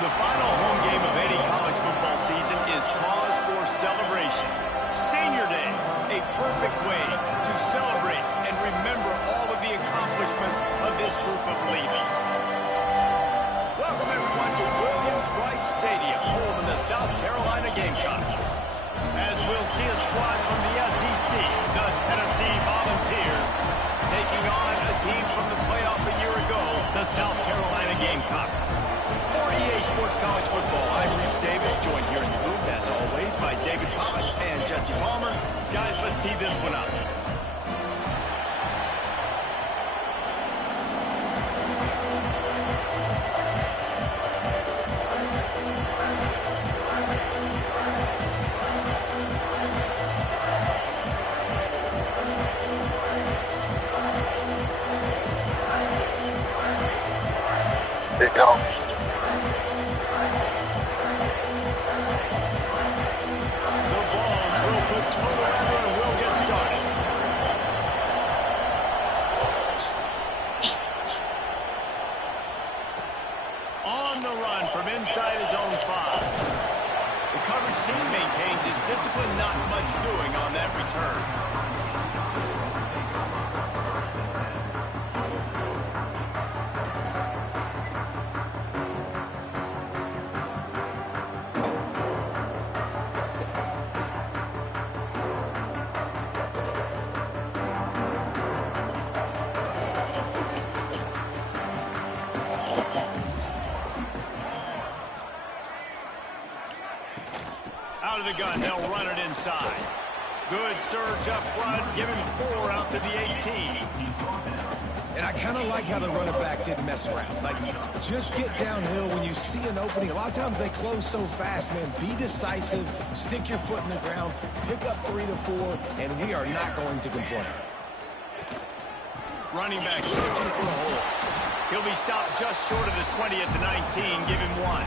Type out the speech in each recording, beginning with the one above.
The final home game of any college football season is cause for celebration. Senior Day, a perfect way to celebrate and remember all of the accomplishments of this group of ladies. Welcome everyone to Williams-Brice Stadium, home of the South Carolina Gamecocks. As we'll see a squad from the SEC, the Tennessee Volunteers, taking on a team from the playoff a year ago, the South Carolina Gamecocks. For EA Sports College Football, I'm Reese Davis, joined here in the booth, as always, by David Pollack and Jesse Palmer. Guys, let's tee this one up. Let's go. On the run from inside his own 5. The coverage team maintains his discipline, not much doing on that return. Out of the gun, they'll run it inside. Good surge up front, giving 4 out to the 18. And I kind of like how the running back didn't mess around. Like, just get downhill when you see an opening. A lot of times they close so fast, man. Be decisive, stick your foot in the ground, pick up 3 to 4, and we are not going to complain. Running back searching for a hole. He'll be stopped just short of the 20 at the 19, give him 1.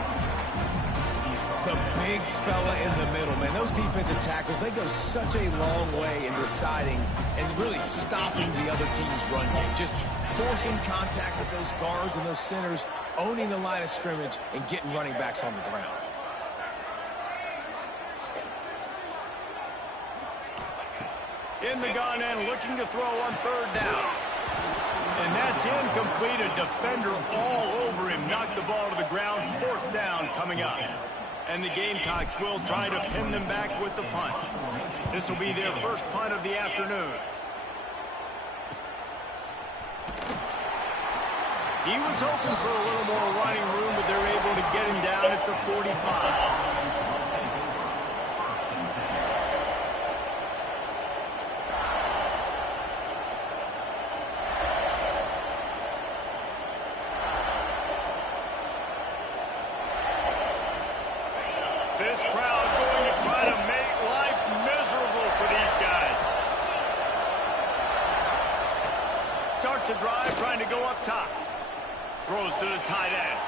The big fella in the middle, man. Those defensive tackles, they go such a long way in deciding and really stopping the other team's run game. Just forcing contact with those guards and those centers, owning the line of scrimmage, and getting running backs on the ground. In the gun and looking to throw on 3rd down. And that's incomplete. A defender all over him. Knocked the ball to the ground. 4th down coming up. And the Gamecocks will try to pin them back with the punt. This will be their first punt of the afternoon. He was hoping for a little more running room, but they're able to get him down at the 45. This crowd going to try to make life miserable for these guys. Starts a drive trying to go up top. Throws to the tight end.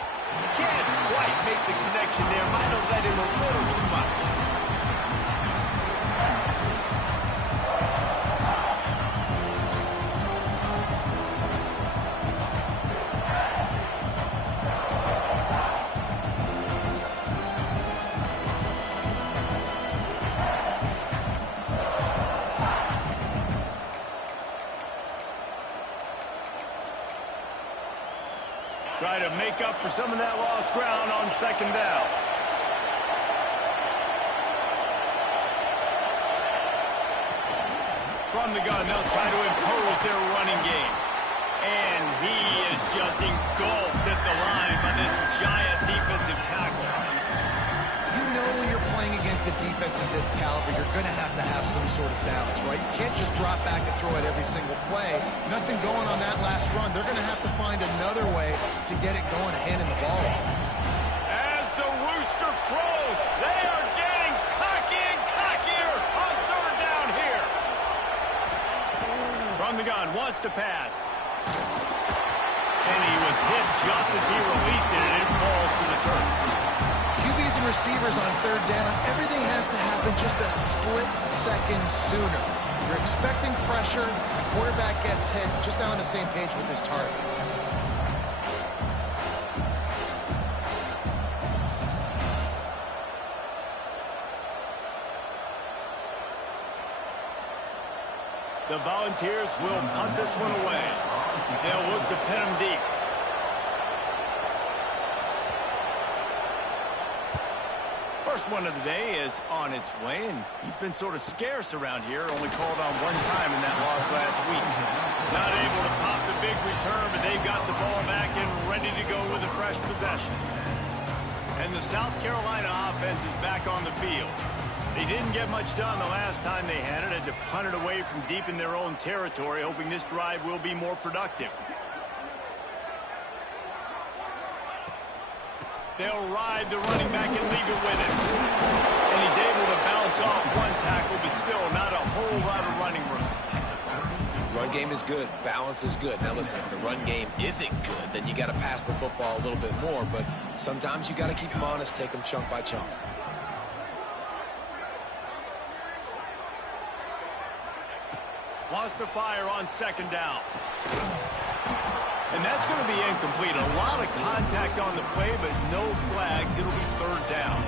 Can't quite make the connection there. Might have led him a little too much. Try to make up for some of that lost ground on 2nd down. From the gun, they'll try to impose their running game. And he is just engulfed at the line by this giant defensive tackle. You know when you're playing against a defense of this caliber, you're going to have some sort of balance, right? You can't just drop back and throw it every single play. Nothing going on that last run. They're going to have to find another way to get it going, handing the ball off. As the rooster crows, they are getting cocky and cockier on 3rd down here. From the gun, wants to pass. And he was hit just as he released it, and it falls to the turf. QBs and receivers on 3rd down, everything has to happen just a split second sooner. You're expecting pressure, the quarterback gets hit, just not on the same page with his target. The Volunteers will punt this one away. They'll look to pin him deep. First one of the day is on its way, and he's been sort of scarce around here, only called on one time in that loss last week. Not able to pop the big return, but they've got the ball back and ready to go with a fresh possession. And the South Carolina offense is back on the field. They didn't get much done the last time they had it, had to punt it away from deep in their own territory, hoping this drive will be more productive. They'll ride the running back and leave it with him. And he's able to bounce off one tackle, but still not a whole lot of running room. Run game is good. Balance is good. Now listen, if the run game isn't good, then you got to pass the football a little bit more. But sometimes you got to keep them honest, take them chunk by chunk. Wants to fire on second down. And that's going to be incomplete. A lot of contact on the play, but no flags. It'll be third down.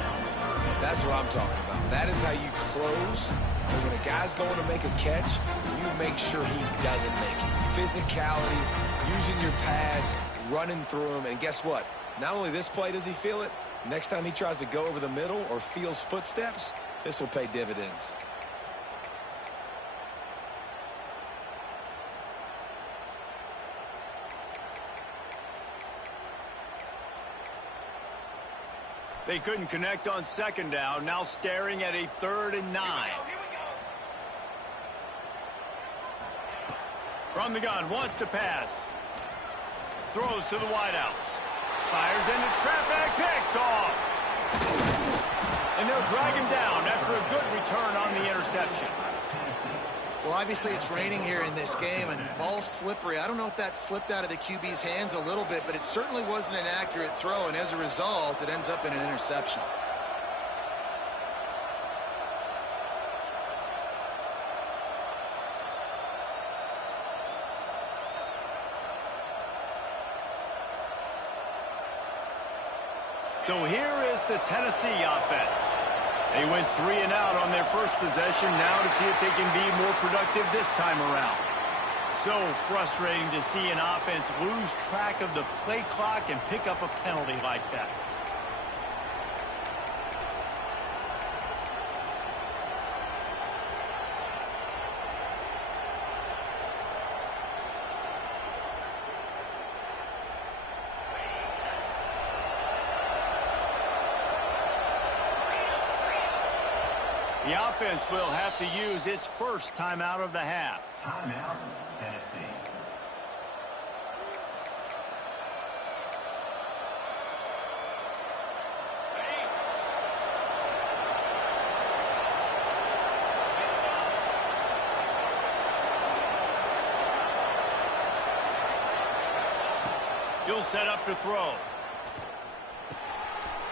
That's what I'm talking about. That is how you close. And when a guy's going to make a catch, you make sure he doesn't make it. Physicality, using your pads, running through him. And guess what? Not only this play does he feel it, next time he tries to go over the middle or feels footsteps, this will pay dividends. They couldn't connect on second down. Now staring at a 3rd and 9. From the gun, wants to pass. Throws to the wideout. Fires into traffic, picked off. And they'll drag him down after a good return on the interception. Well, obviously it's raining here in this game, and ball's slippery. I don't know if that slipped out of the QB's hands a little bit, but it certainly wasn't an accurate throw, and as a result, it ends up in an interception. So here is the Tennessee offense. They went 3 and out on their first possession, now to see if they can be more productive this time around. So frustrating to see an offense lose track of the play clock and pick up a penalty like that. The offense will have to use its first timeout of the half. Timeout, Tennessee. He'll set up to throw.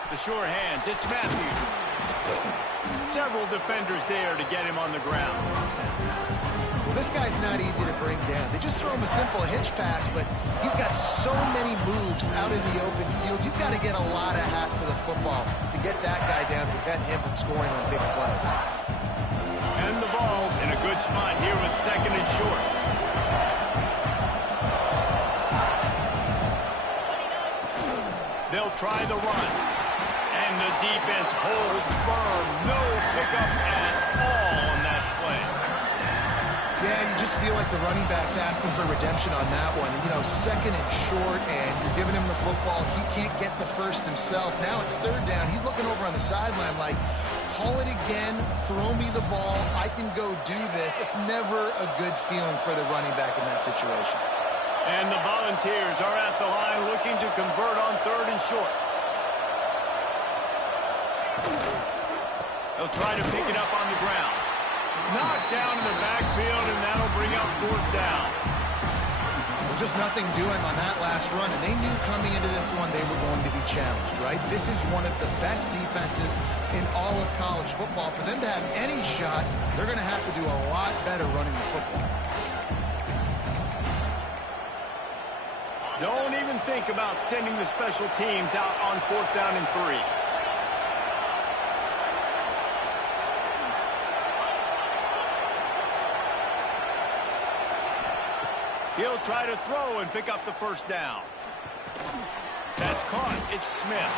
The sure hands, it's Matthews. Several defenders there to get him on the ground. Well, this guy's not easy to bring down. They just throw him a simple hitch pass, but he's got so many moves out in the open field. You've got to get a lot of hats to the football to get that guy down, prevent him from scoring on big plays. And the ball's in a good spot here with 2nd and short. They'll try the run. And the defense holds firm. No pickup at all on that play. Yeah, you just feel like the running back's asking for redemption on that one. You know, 2nd and short, and you're giving him the football. He can't get the first himself. Now it's 3rd down. He's looking over on the sideline like, call it again, throw me the ball. I can go do this. It's never a good feeling for the running back in that situation. And the Volunteers are at the line looking to convert on 3rd and short. They'll try to pick it up on the ground. Knocked down in the backfield, and that'll bring up 4th down. There's just nothing doing on that last run, and they knew coming into this one they were going to be challenged, right? This is one of the best defenses in all of college football. For them to have any shot, they're going to have to do a lot better running the football. Don't even think about sending the special teams out on 4th down and 3. He'll try to throw and pick up the first down. That's caught. It's Smith.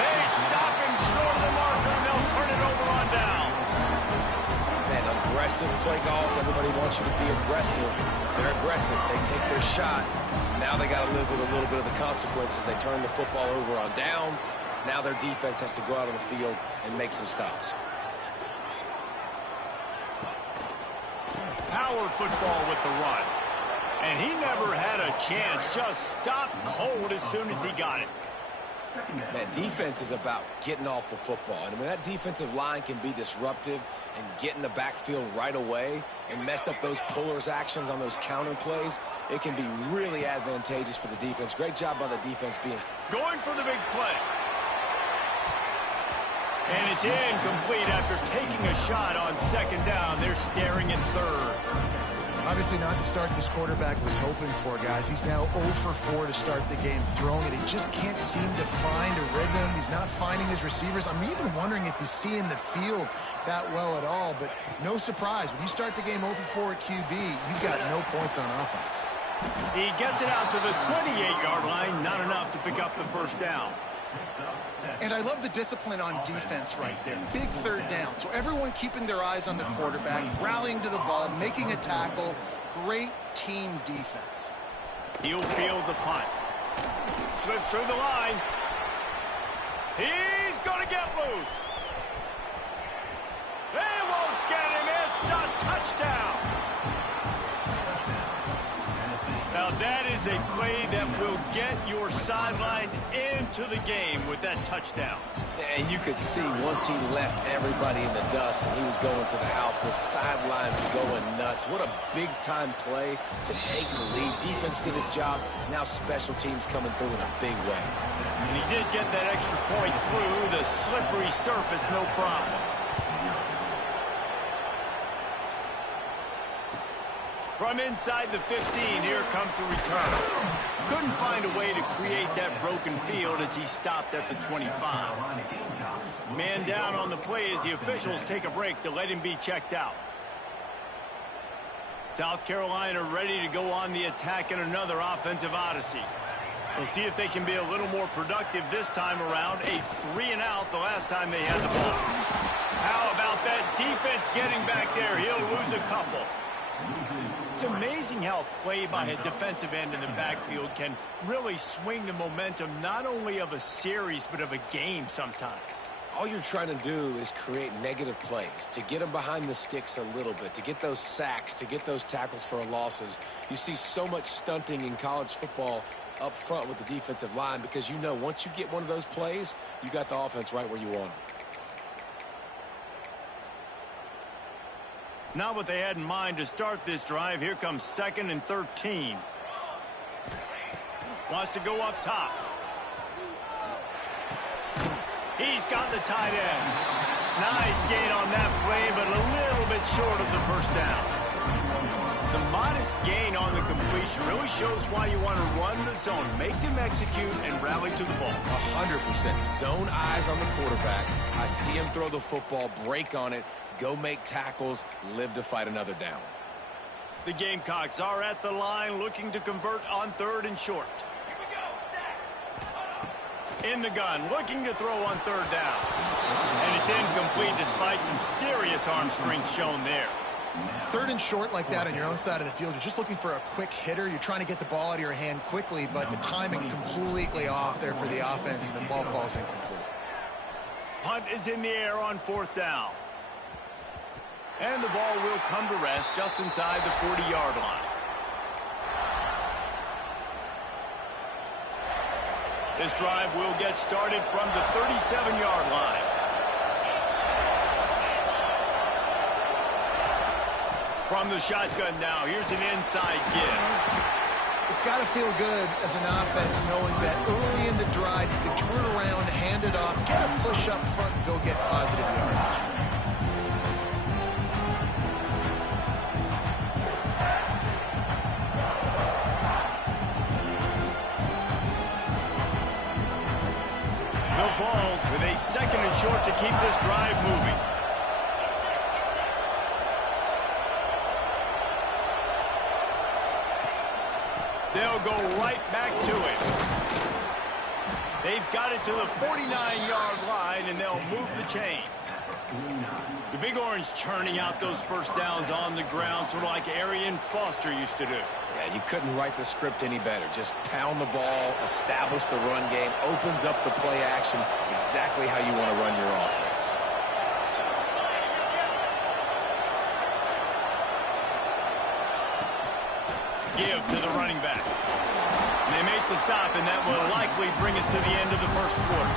They stop him short of the marker, and they'll turn it over on downs. Man, aggressive play calls. Everybody wants you to be aggressive. They're aggressive. They take their shot. Now they got to live with a little bit of the consequences. They turn the football over on downs. Now their defense has to go out on the field and make some stops. Power football with the run. And he never had a chance. Just stopped cold as soon as he got it. Man, defense is about getting off the football. And when that defensive line can be disruptive and get in the backfield right away and mess up those pullers actions on those counter plays, it can be really advantageous for the defense. Great job by the defense being... Going for the big play. And it's incomplete after taking a shot on second down. They're staring at third. Obviously not the start this quarterback was hoping for, guys. He's now 0 for 4 to start the game throwing it. He just can't seem to find a rhythm. He's not finding his receivers. I'm even wondering if he's seeing the field that well at all. But no surprise, when you start the game 0 for 4 at QB, you've got no points on offense. He gets it out to the 28-yard line. Not enough to pick up the first down. And I love the discipline on defense right there. Big third down. So everyone keeping their eyes on the quarterback, rallying to the ball, making a tackle. Great team defense. He'll field the punt. Slips through the line. He's going to get loose. They won't get him. It's a touchdown. Now that is a play that will get your sidelines into the game with that touchdown. And you could see once he left everybody in the dust and he was going to the house, the sidelines are going nuts. What a big-time play to take the lead. Defense did his job. Now special teams coming through in a big way. And he did get that extra point through the slippery surface, no problem. From inside the 15, here comes the return. Couldn't find a way to create that broken field as he stopped at the 25. Man down on the play as the officials take a break to let him be checked out. South Carolina ready to go on the attack in another offensive odyssey. We'll see if they can be a little more productive this time around. A 3-and-out the last time they had the ball. How about that defense getting back there? He'll lose a couple. It's amazing how play by a defensive end in the backfield can really swing the momentum not only of a series but of a game sometimes. All you're trying to do is create negative plays, to get them behind the sticks a little bit, to get those sacks, to get those tackles for losses. You see so much stunting in college football up front with the defensive line because you know once you get one of those plays, you got the offense right where you want it. Not what they had in mind to start this drive. Here comes 2nd and 13. Wants to go up top. He's got the tight end. Nice gain on that play, but a little bit short of the first down. The modest gain on the completion really shows why you want to run the zone. Make them execute and rally to the ball. 100%. Zone eyes on the quarterback. I see him throw the football, break on it, go make tackles, live to fight another down. The Gamecocks are at the line looking to convert on 3rd and short. In the gun, looking to throw on 3rd down. And it's incomplete despite some serious arm strength shown there. 3rd and short like that on your own side of the field, you're just looking for a quick hitter. You're trying to get the ball out of your hand quickly, but the timing completely off there for the offense, and the ball falls incomplete. Punt is in the air on 4th down. And the ball will come to rest just inside the 40-yard line. This drive will get started from the 37-yard line. From the shotgun now, here's an inside give. It's got to feel good as an offense knowing that early in the drive you can turn around, hand it off, get a push up front, and go get positive yardage. The Vols with a 2nd and short to keep this drive moving. go right back to it. They've got it to the 49-yard line, and they'll move the chains. The Big Orange churning out those first downs on the ground, sort of like Arian Foster used to do. Yeah, you couldn't write the script any better. Just pound the ball, establish the run game, opens up the play action, exactly how you want to run your offense. Give to the running back. They make the stop, and that will likely bring us to the end of the first quarter.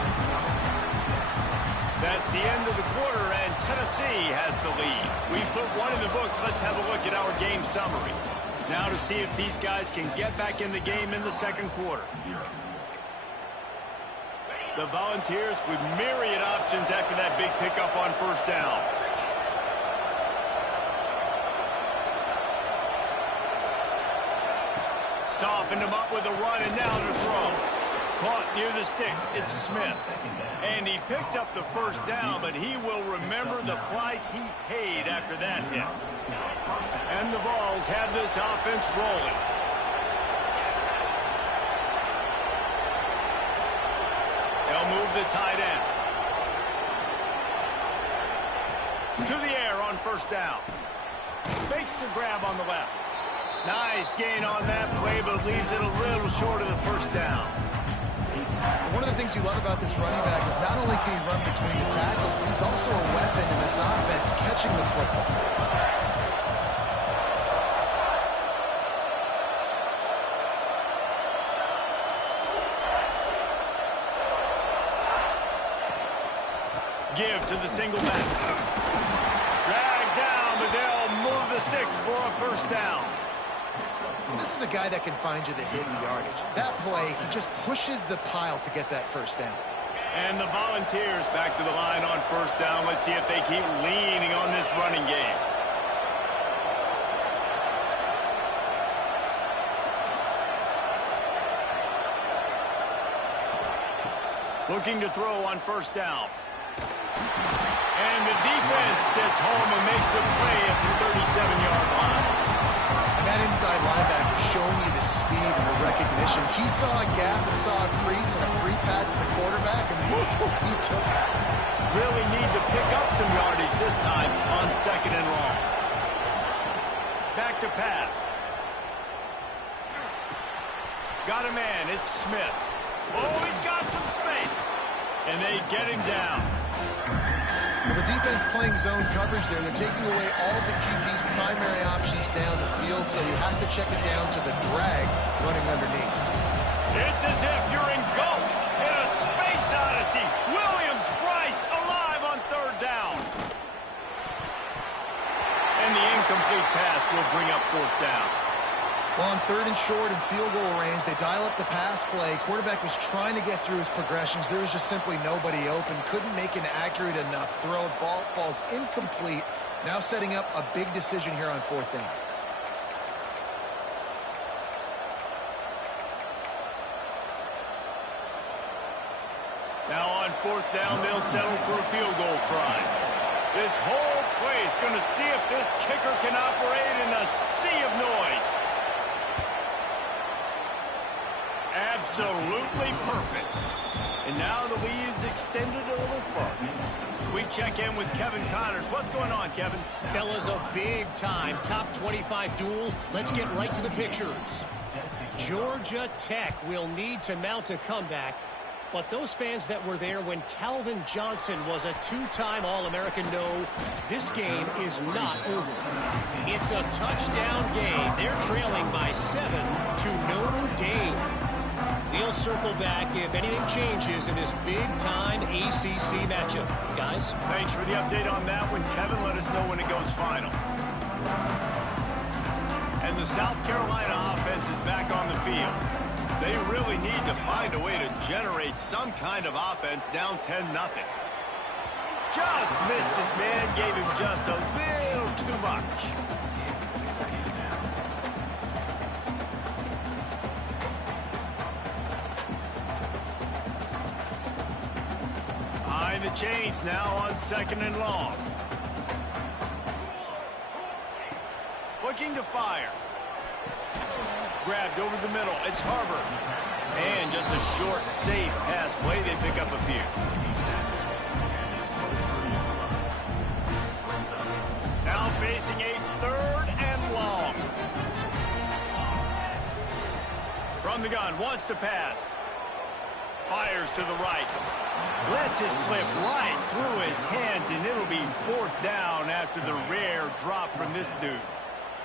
That's the end of the quarter, and Tennessee has the lead. We put one in the books. Let's have a look at our game summary. Now to see if these guys can get back in the game in the second quarter. The Volunteers with myriad options after that big pickup on first down. Softened him up with a run, and now to throw. Caught near the sticks. It's Smith. And he picked up the first down, but he will remember the price he paid after that hit. And the Vols have this offense rolling. They'll move the tight end. To the air on first down. Makes the grab on the left. Nice gain on that play, but leaves it a little short of the first down. One of the things you love about this running back is not only can he run between the tackles, but he's also a weapon in this offense catching the football. Give to the single back. Drag down, but they'll move the sticks for a first down. This is a guy that can find you the hidden yardage. That play, he just pushes the pile to get that first down. And the Volunteers back to the line on first down. Let's see if they keep leaning on this running game. Looking to throw on first down. And the defense gets home and makes a play at the 37-yard line. That inside linebacker showing you the speed and the recognition. He saw a gap and saw a crease and a free pad to the quarterback, and he took it. Really need to pick up some yardage this time on second and long. Back to pass. Got a man. It's Smith. Oh, he's got some space. And they get him down. Well, the defense playing zone coverage there. They're taking away all of the QB's primary options down the field, so he has to check it down to the drag running underneath. It's as if you're engulfed in a space odyssey. Williams-Brice alive on third down. And the incomplete pass will bring up fourth down. Well, on third and short and field goal range, they dial up the pass play. Quarterback was trying to get through his progressions. There was just simply nobody open. Couldn't make an accurate enough throw. Ball falls incomplete. Now setting up a big decision here on fourth down. Now on fourth down, they'll settle for a field goal try. This whole play is going to see if this kicker can operate in a sea of noise. Absolutely perfect. And now the lead is extended a little further. We check in with Kevin Connors. What's going on, Kevin? Fellas, a big-time top 25 duel. Let's get right to the pictures. Georgia Tech will need to mount a comeback, but those fans that were there when Calvin Johnson was a two-time All-American know this game is not over. It's a touchdown game. They're trailing by 7 to Notre Dame. We'll circle back if anything changes in this big-time ACC matchup. Guys? Thanks for the update on that one, Kevin. Let us know when it goes final. And the South Carolina offense is back on the field. They really need to find a way to generate some kind of offense down 10-0. Just missed his man, gave him just a little too much. Behind the chains now on second and long. Looking to fire. grabbed over the middle. It's Harbor. And just a short, safe pass play. They pick up a few. Now facing a 3rd and long. From the gun, wants to pass. Fires to the right. Lets it slip right through his hands, and it'll be 4th down after the rare drop from this dude.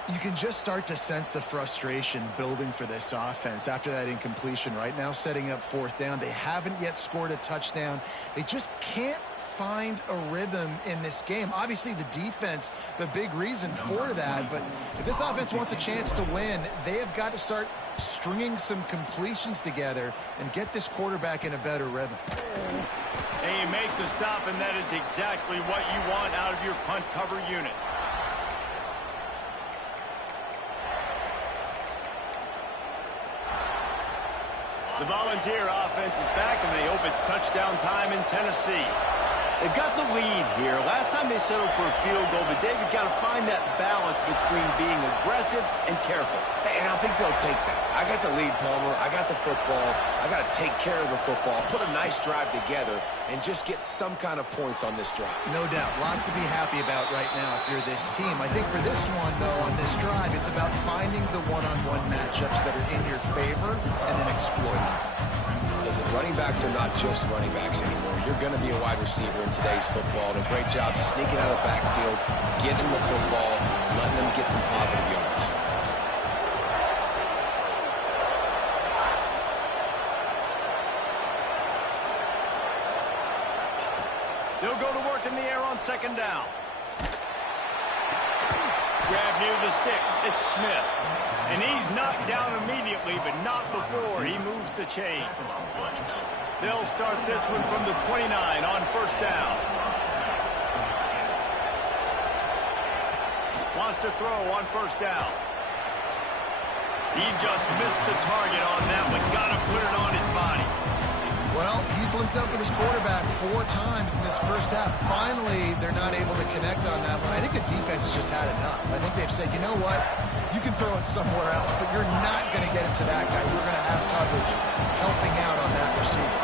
You can just start to sense the frustration building for this offense after that incompletion. Right now, setting up 4th down. They haven't yet scored a touchdown. They just can't find a rhythm in this game. Obviously, the defense, the big reason for that. But if this offense wants a chance to win, they have got to start stringing some completions together and get this quarterback in a better rhythm. And you make the stop, and that is exactly what you want out of your punt cover unit. The Volunteer offense is back, and they hope it's touchdown time in Tennessee. They've got the lead here. Last time they settled for a field goal, but David got to find that balance between being aggressive and careful. And I think they'll take that. I got the lead, Palmer. I got the football. I got to take care of the football, put a nice drive together, and just get some kind of points on this drive. No doubt. Lots to be happy about right now if you're this team. I think for this one, though, on this drive, it's about finding the one-on-one matchups that are in your favor and then exploiting them. Listen, running backs are not just running backs anymore. You're going to be a wide receiver in today's football. And a great job sneaking out of the backfield, getting the football, letting them get some positive yards. They'll go to work in the air on 2nd down. Grab near the sticks. It's Smith. And he's knocked down immediately, but not before he moves the chains. They'll start this one from the 29 on 1st down. Wants to throw on 1st down. He just missed the target on that one. Got to put it on his body. Well, he's linked up with his quarterback 4 times in this first half. Finally, they're not able to connect on that one. I think the defense has just had enough. I think they've said, you know what? You can throw it somewhere else, but you're not going to get it to that guy. We're going to have coverage helping out on that receiver.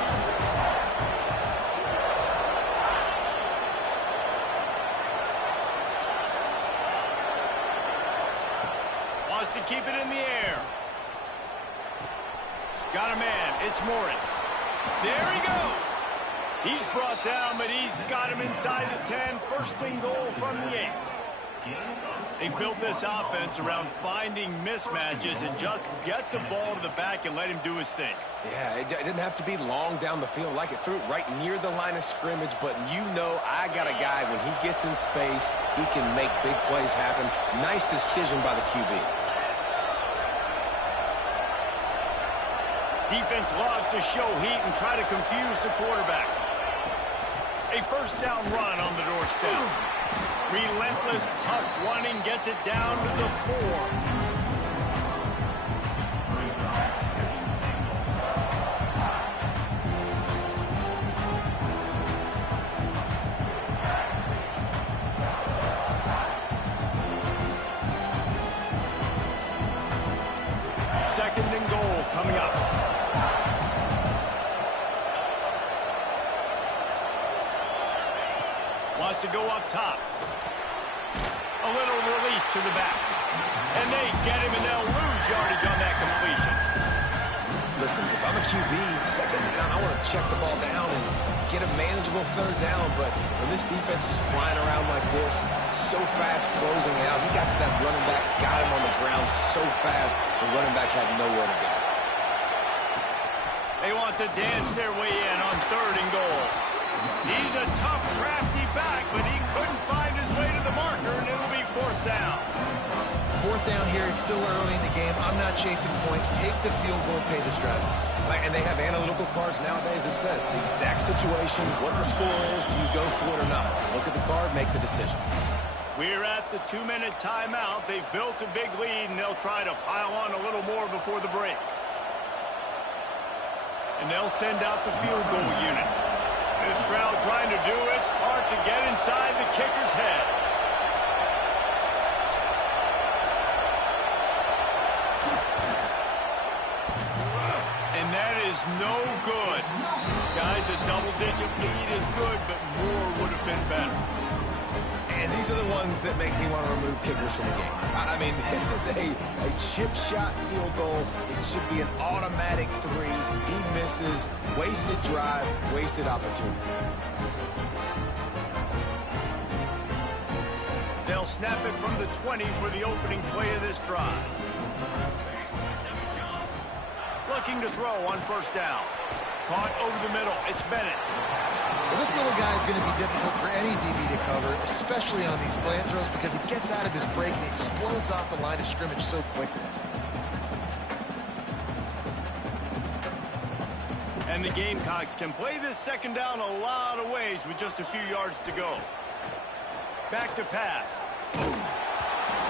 Wants to keep it in the air. Got a man. It's Morris. There he goes. He's brought down, but he's got him inside the 10. 1st and goal from the 8. They built this offense around finding mismatches and just get the ball to the back and let him do his thing. Yeah, it didn't have to be long down the field. Like it threw it right near the line of scrimmage, but you know I got a guy, when he gets in space, he can make big plays happen. Nice decision by the QB. Defense loves to show heat and try to confuse the quarterback. A 1st down run on the doorstep. Relentless, tough running gets it down to the 4. Second and goal coming up. Wants to go up top. A little release to the back. And they get him, and they'll lose yardage on that completion. Listen, if I'm a QB, 2nd down, I want to check the ball down and get a manageable 3rd down. But when this defense is flying around like this, so fast closing out, he got to that running back, got him on the ground so fast, the running back had nowhere to go. They want to dance their way in on 3rd and goal. He's a tough, crafty back, but he couldn't find his way to the marker, and it'll be 4th down. 4th down here. It's still early in the game. I'm not chasing points. Take the field goal, pay this drive. And they have analytical cards nowadays that says the exact situation, what the score is, do you go for it or not? Look at the card, make the decision. We're at the 2-minute timeout. They've built a big lead, and they'll try to pile on a little more before the break. And they'll send out the field goal unit. This crowd trying to do its part to get inside the kicker's head. is no good. Guys, a double-digit lead is good, but more would have been better. And these are the ones that make me want to remove kickers from the game. I mean, this is a chip shot field goal. It should be an automatic 3. He misses. Wasted drive, wasted opportunity. They'll snap it from the 20 for the opening play of this drive. Looking to throw on first down. Caught over the middle. It's Bennett. Well, this little guy is going to be difficult for any DB to cover, especially on these slant throws, because he gets out of his break and he explodes off the line of scrimmage so quickly. And the Gamecocks can play this second down a lot of ways with just a few yards to go. Back to pass.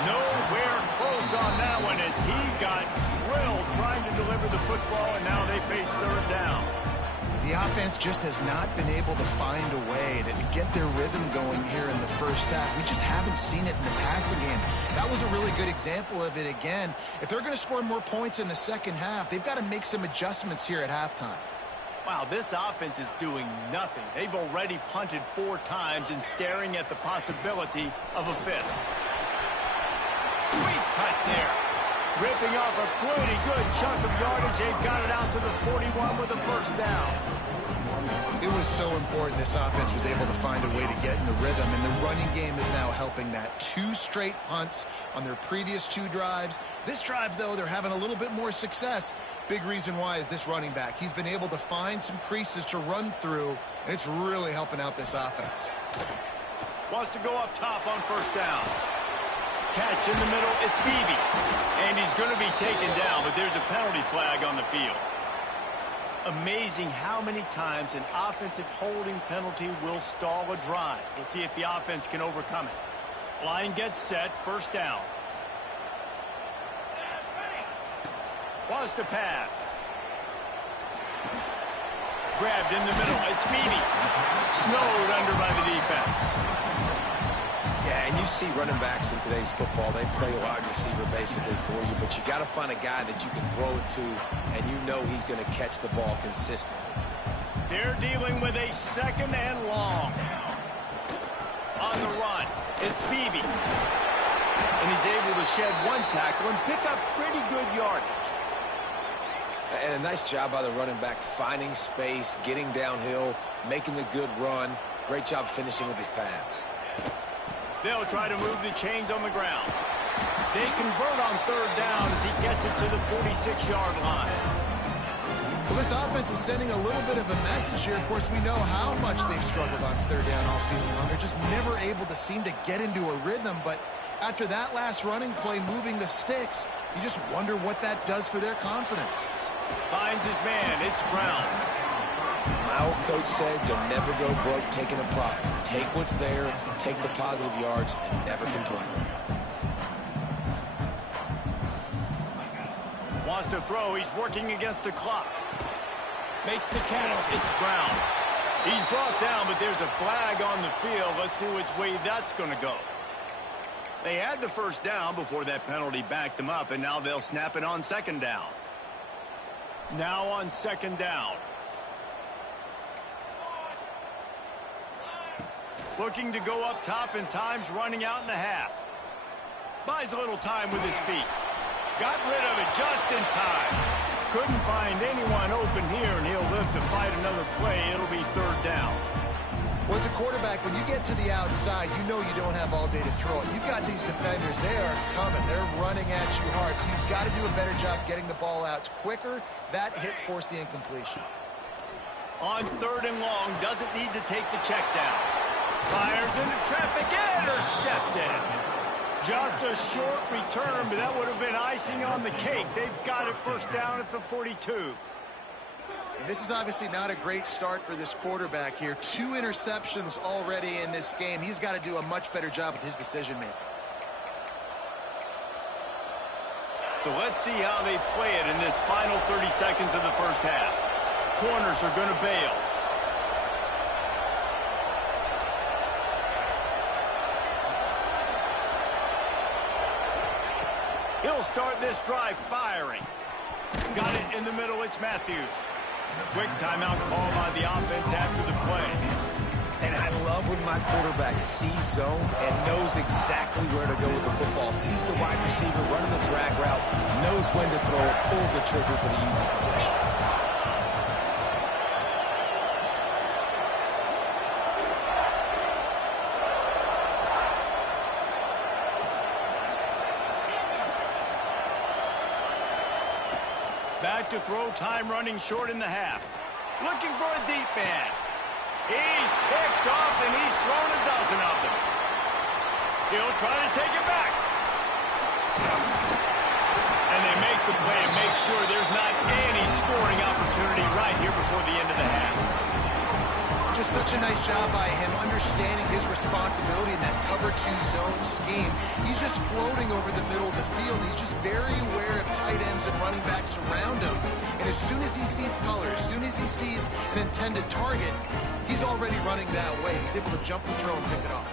Nowhere close on that one as he got drilled trying to deliver the football, and now they face third down. The offense just has not been able to find a way to get their rhythm going here in the first half. We just haven't seen it in the passing game. That was a really good example of it again. If they're going to score more points in the second half, they've got to make some adjustments here at halftime. Wow, this offense is doing nothing. They've already punted 4 times and staring at the possibility of a 5th. Sweet cut there. Ripping off a pretty good chunk of yardage. They've got it out to the 41 with a first down. It was so important this offense was able to find a way to get in the rhythm, and the running game is now helping that. 2 straight punts on their previous 2 drives. This drive, though, they're having a little bit more success. Big reason why is this running back. He's been able to find some creases to run through, and it's really helping out this offense. Wants to go up top on first down. Catch in the middle, it's Beebe. And he's going to be taken down, but there's a penalty flag on the field. Amazing how many times an offensive holding penalty will stall a drive. We'll see if the offense can overcome it. Line gets set, first down. Wants to pass. Grabbed in the middle, it's Beebe. Snowed under by the defense. Yeah, and you see running backs in today's football, they play wide receiver basically for you, but you got to find a guy that you can throw it to, and you know he's going to catch the ball consistently. They're dealing with a second and long. On the run, it's Beebe. And he's able to shed 1 tackle and pick up pretty good yardage. And a nice job by the running back, finding space, getting downhill, making the good run. Great job finishing with his pads. They'll try to move the chains on the ground. They convert on third down as he gets it to the 46-yard line. Well, this offense is sending a little bit of a message here. Of course, we know how much they've struggled on third down all season long. They're just never able to seem to get into a rhythm. But after that last running play, moving the sticks, you just wonder what that does for their confidence. Finds his man. It's Brown. My old coach said you'll never go broke taking a profit. Take what's there, take the positive yards, and never complain. Wants to throw. He's working against the clock. Makes the catch. It's Brown. He's brought down, but there's a flag on the field. Let's see which way that's going to go. They had the first down before that penalty backed them up, and now they'll snap it on second down. Now on second down. Looking to go up top, and time's running out in the half. Buys a little time with his feet. Got rid of it just in time. Couldn't find anyone open here, and he'll live to fight another play. It'll be third down. Well, as a quarterback, when you get to the outside, you know you don't have all day to throw it. You've got these defenders. They are coming. They're running at you hard. So you've got to do a better job getting the ball out quicker. That hit forced the incompletion. On third and long, doesn't need to take the check down. Fires into traffic, intercepted. Just a short return, but that would have been icing on the cake. They've got it first down at the 42. And this is obviously not a great start for this quarterback here. 2 interceptions already in this game. He's got to do a much better job with his decision-making. So let's see how they play it in this final 30 seconds of the first half. Corners are going to bail. He'll start this drive firing. Got it in the middle, it's Matthews. Quick timeout call by the offense after the play. And I love when my quarterback sees zone and knows exactly where to go with the football. Sees the wide receiver running the drag route, knows when to throw it, pulls the trigger for the easy completion. Back to throw, time running short in the half. Looking for a deep man. He's picked off, and he's thrown a dozen of them. He'll try to take it back. And they make the play and make sure there's not any scoring opportunity right here before the end of the half. Just such a nice job by him understanding his responsibility in that cover 2 zone scheme. He's just floating over the middle of the field. He's just very aware of tight ends and running backs around him. And as soon as he sees color, as soon as he sees an intended target, he's already running that way. He's able to jump the throw and pick it off.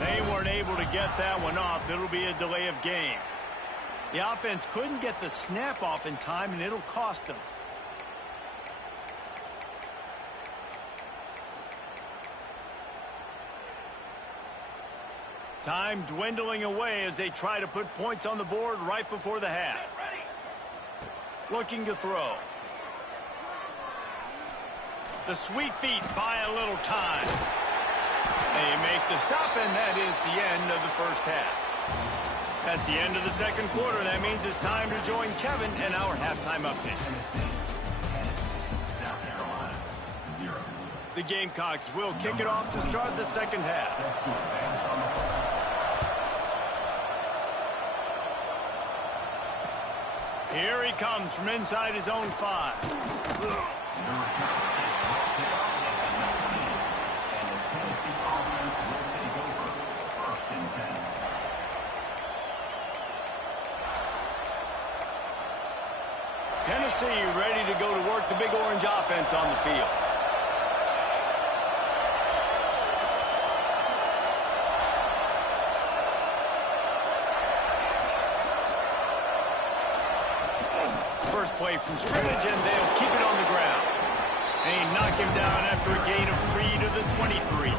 They weren't able to get that one off. It'll be a delay of game. The offense couldn't get the snap off in time, and it'll cost them. Time dwindling away as they try to put points on the board right before the half. Looking to throw. The sweet feet buy a little time. They make the stop, and that is the end of the first half. That's the end of the second quarter. That means it's time to join Kevin and our halftime update. The Gamecocks will kick it off to start the second half. Here he comes from inside his own 5. Tennessee ready to go to work the Big Orange offense on the field. First play from scrimmage, and they'll keep it on the ground. And he knock him down after a gain of 3 to the 23.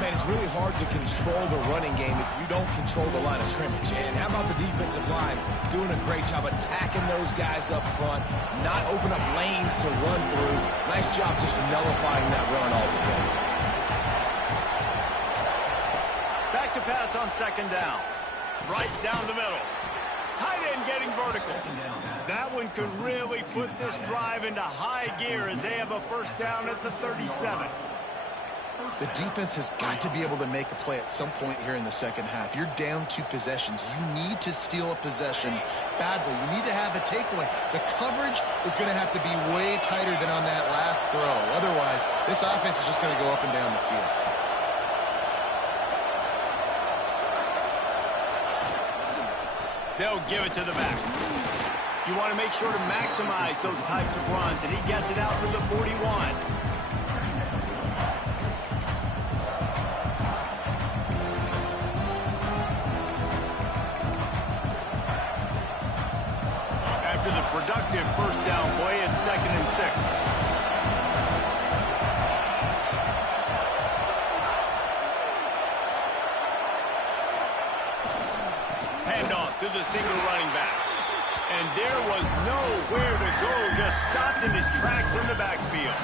Man, it's really hard to control the running game if you don't control the line of scrimmage. And how about the defensive line doing a great job attacking those guys up front, not open up lanes to run through. Nice job just nullifying that run altogether. Back to pass on second down. Right down the middle. Tight end getting vertical. That one could really put this drive into high gear as they have a first down at the 37. The defense has got to be able to make a play at some point here in the second half. You're down 2 possessions. You need to steal a possession badly. You need to have a takeaway. The coverage is going to have to be way tighter than on that last throw. Otherwise, this offense is just going to go up and down the field. They'll give it to the back. You want to make sure to maximize those types of runs, and he gets it out to the 41. After the productive first down play, it's 2nd and 6. To the single running back. And there was nowhere to go, just stopped in his tracks in the backfield.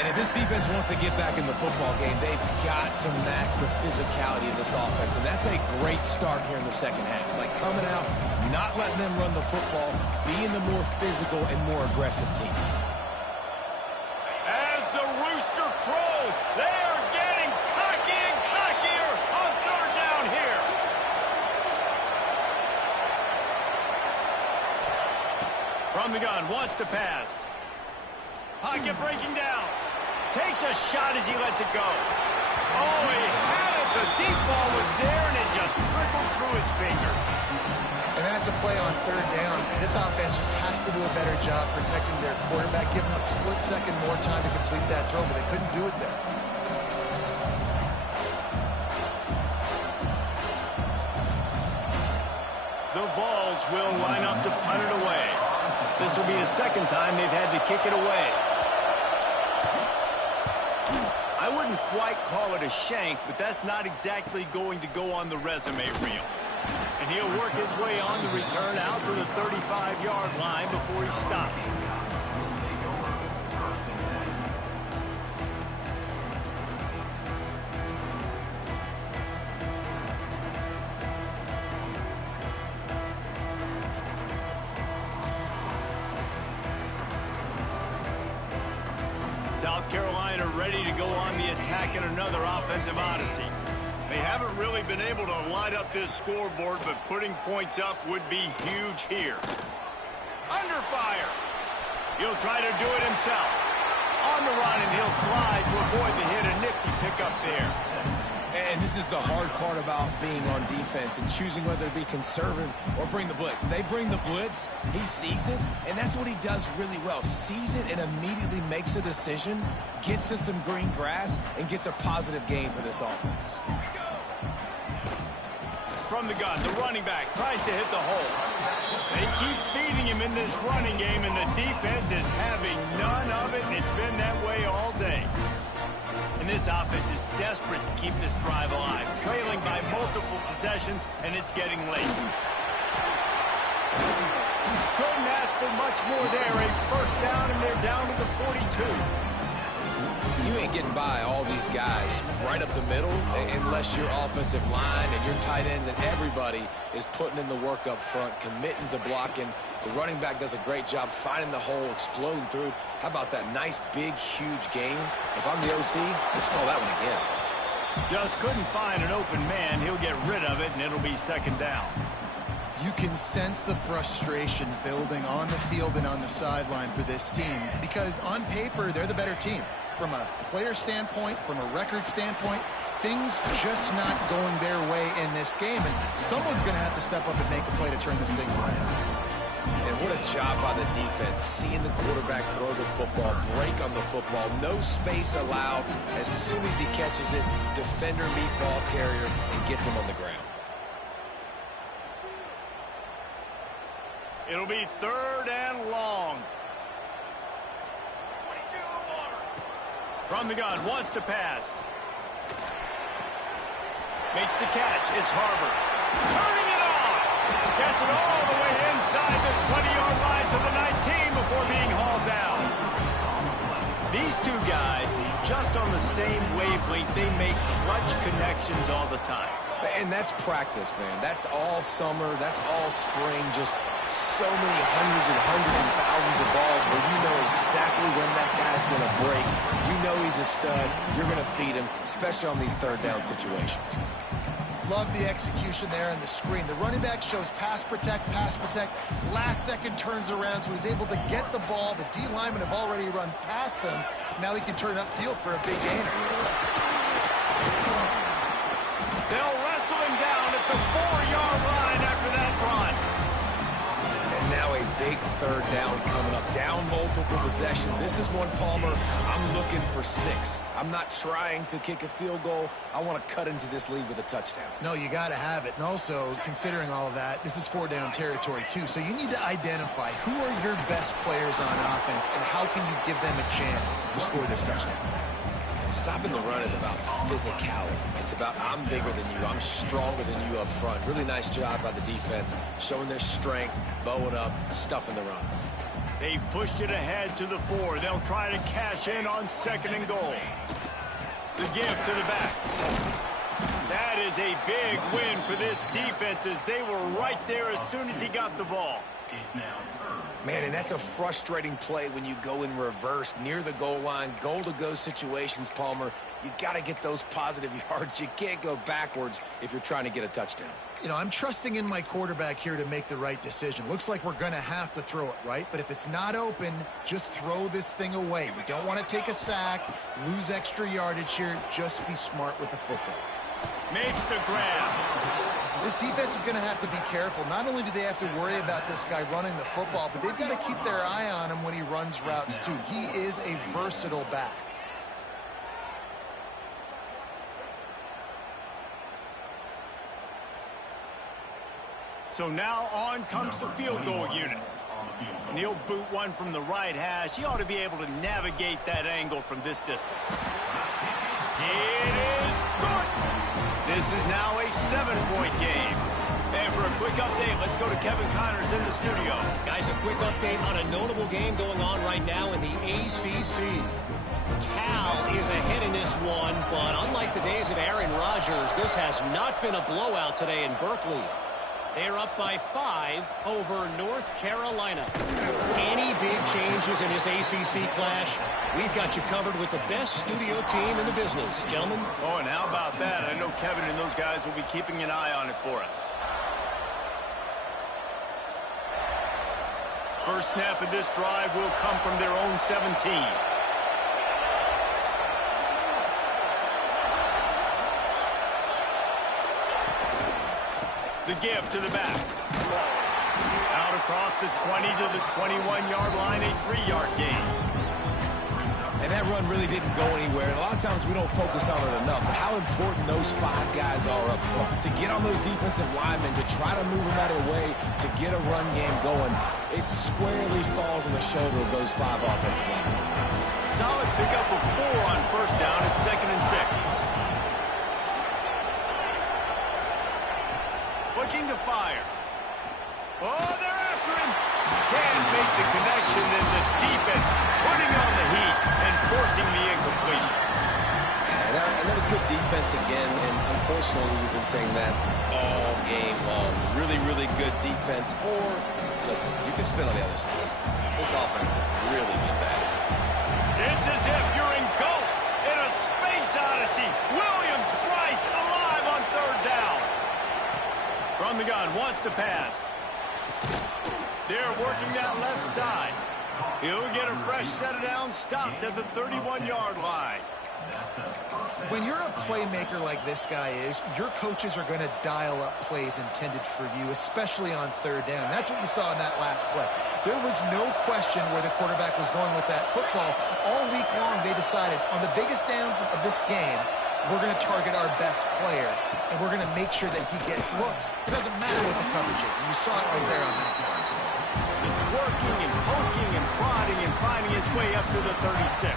And if this defense wants to get back in the football game, they've got to match the physicality of this offense. And that's a great start here in the second half. Like coming out, not letting them run the football, being the more physical and more aggressive team. As the rooster crows, they are getting cocky and cockier on third down here. From the gun, wants to pass. Pocket breaking down. Takes a shot as he lets it go. Oh, he had it. The deep ball was there, and it just trickled through his fingers. And that's a play on third down. This offense just has to do a better job protecting their quarterback. Give him a split second more time to complete that throw, but they couldn't do it there. The Vols defense will line up to punt it away. This will be the second time they've had to kick it away. I wouldn't quite call it a shank, but that's not exactly going to go on the resume reel. And he'll work his way on the return out to the 35-yard line before he stopped. South Carolina ready to go on the attack in another offensive odyssey. They haven't really been able to light up this scoreboard, but putting points up would be huge here. Under fire. He'll try to do it himself. On the run, and he'll slide to avoid the hit. A nifty pickup there. And this is the hard part about being on defense and choosing whether to be conservative or bring the blitz. They bring the blitz, he sees it, and that's what he does really well. Sees it and immediately makes a decision, gets to some green grass, and gets a positive gain for this offense. From the gun, the running back tries to hit the hole. They keep feeding him in this running game, and the defense is having none of it, and it's been that way all day. And this offense is desperate to keep this drive alive, trailing by multiple possessions, and it's getting late. Couldn't ask for much more there. A first down, and they're down to the 42. You ain't getting by all these guys right up the middle unless your offensive line and your tight ends and everybody is putting in the work up front, committing to blocking. The running back does a great job finding the hole, exploding through. How about that nice, big, huge gain? If I'm the OC, let's call that one again. Just couldn't find an open man. He'll get rid of it, and it'll be second down. You can sense the frustration building on the field and on the sideline for this team because on paper, they're the better team. From a player standpoint, from a record standpoint, things just not going their way in this game. And someone's going to have to step up and make a play to turn this thing around. And what a job by the defense, seeing the quarterback throw the football, break on the football, no space allowed. As soon as he catches it, defender meet ball carrier and gets him on the ground. It'll be third and long. From the gun, wants to pass. Makes the catch. It's Harbor. Turning it on. Gets it all the way inside the 20-yard line to the 19 before being hauled down. These two guys, just on the same wavelength, they make clutch connections all the time. And that's practice, man. That's all summer. That's all spring. Just so many hundreds and thousands of balls where you know exactly when that guy's going to break. You know he's a stud. You're going to feed him, especially on these third down situations. Love the execution there on the screen. The running back shows pass protect. Last second turns around, so he's able to get the ball. The D linemen have already run past him. Now he can turn upfield for a big gainer. They'll wrestle him down at the 4-yard line after that run. And now a big third down coming up. Down multiple possessions. This is one, Palmer, I'm looking for 6. I'm not trying to kick a field goal. I want to cut into this lead with a touchdown. No, you got to have it. And also, considering all of that, this is 4-down territory, too. So you need to identify who are your best players on offense and how can you give them a chance to score this touchdown. Stopping the run is about physicality. It's about I'm bigger than you. I'm stronger than you up front. Really nice job by the defense, showing their strength, bowing up, stuffing the run. They've pushed it ahead to the 4. They'll try to cash in on second and goal. The give to the back. That is a big win for this defense as they were right there as soon as he got the ball. Man, and that's a frustrating play when you go in reverse near the goal line, goal-to-go situations, Palmer. You got to get those positive yards. You can't go backwards if you're trying to get a touchdown. You know, I'm trusting in my quarterback here to make the right decision. Looks like we're going to have to throw it, right? But if it's not open, just throw this thing away. We don't want to take a sack, lose extra yardage here. Just be smart with the football. Makes the grab. This defense is going to have to be careful. Not only do they have to worry about this guy running the football, but they've got to keep their eye on him when he runs routes, too. He is a versatile back. So now on comes the field goal unit. And he'll boot one from the right hash. He ought to be able to navigate that angle from this distance. It is good. This is now a 7-point game. And for a quick update, let's go to Kevin Connors in the studio. Guys, a quick update on a notable game going on right now in the ACC. Cal is ahead in this one, but unlike the days of Aaron Rodgers, this has not been a blowout today in Berkeley. They're up by 5 over North Carolina. Any big changes in this ACC clash? We've got you covered with the best studio team in the business, gentlemen. Oh, and how about that? I know Kevin and those guys will be keeping an eye on it for us. First snap of this drive will come from their own 17. The give to the back. Out across the 20 to the 21-yard line, a 3-yard gain. And that run really didn't go anywhere. And a lot of times we don't focus on it enough. But how important those 5 guys are up front. To get on those defensive linemen, to try to move them out of the way, to get a run game going, it squarely falls on the shoulder of those 5 offensive linemen. Solid pickup of 4 on first down at 2nd and 6. Looking to fire. Oh, they're after him. Can't make the connection, and the defense putting on the heat and forcing the incompletion. And that was good defense again, and unfortunately we've been saying that all game long. Really, really good defense. Or, listen, you can spin on the other side. This offense has really been bad. It's as if you're engulfed in a space odyssey. Williams-Brice alive on 3rd down. From the gun, wants to pass. They're working that left side. He'll get a fresh set of downs, stopped at the 31-yard line. When you're a playmaker like this guy is, your coaches are going to dial up plays intended for you, especially on 3rd down. That's what you saw in that last play. There was no question where the quarterback was going with that football. All week long, they decided on the biggest downs of this game, we're going to target our best player, and we're going to make sure that he gets looks. It doesn't matter what the coverage is, and you saw it right there on that part. He's working and poking and prodding and finding his way up to the 36.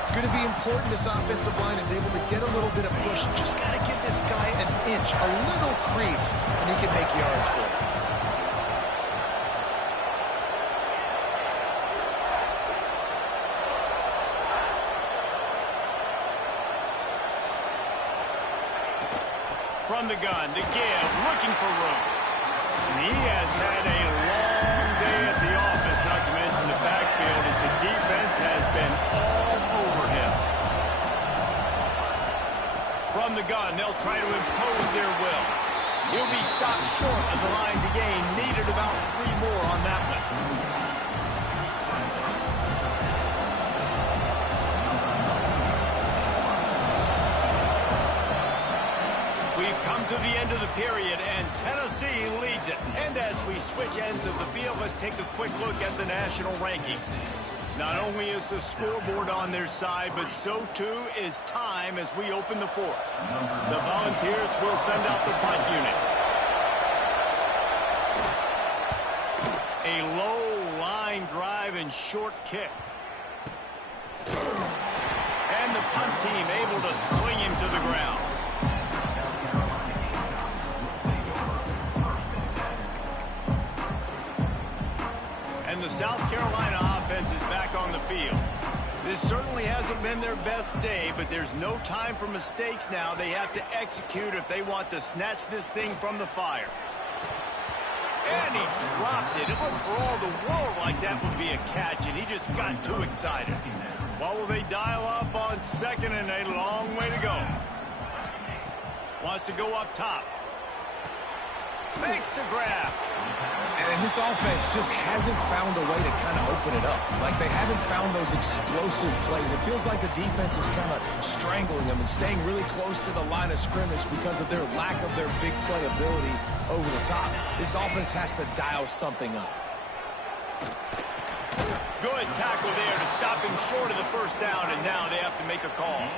It's going to be important this offensive line is able to get a little bit of push. Just got to give this guy an inch, a little crease, and he can make yards for it. From the gun, the give, looking for room. And he has had a long day at the office, not to mention the backfield, as the defense has been all over him. From the gun, they'll try to impose their will. He'll be stopped short of the line to gain. Needed about 3 more on that one. We've come to the end of the period, and Tennessee leads it. And as we switch ends of the field, let's take a quick look at the national rankings. Not only is the scoreboard on their side, but so too is time as we open the 4th. The Volunteers will send out the punt unit. A low line drive and short kick. And the punt team able to swing him to the ground. And the South Carolina offense is back on the field. This certainly hasn't been their best day, but there's no time for mistakes now. They have to execute if they want to snatch this thing from the fire. And he dropped it. It looked for all the world like that would be a catch, and he just got too excited. What will they dial up on 2nd, and a long way to go? Wants to go up top. Makes the grab. And this offense just hasn't found a way to kind of open it up. Like, they haven't found those explosive plays. It feels like the defense is kind of strangling them and staying really close to the line of scrimmage because of their lack of their big play ability over the top. This offense has to dial something up. Good tackle there to stop him short of the 1st down, and now they have to make a call.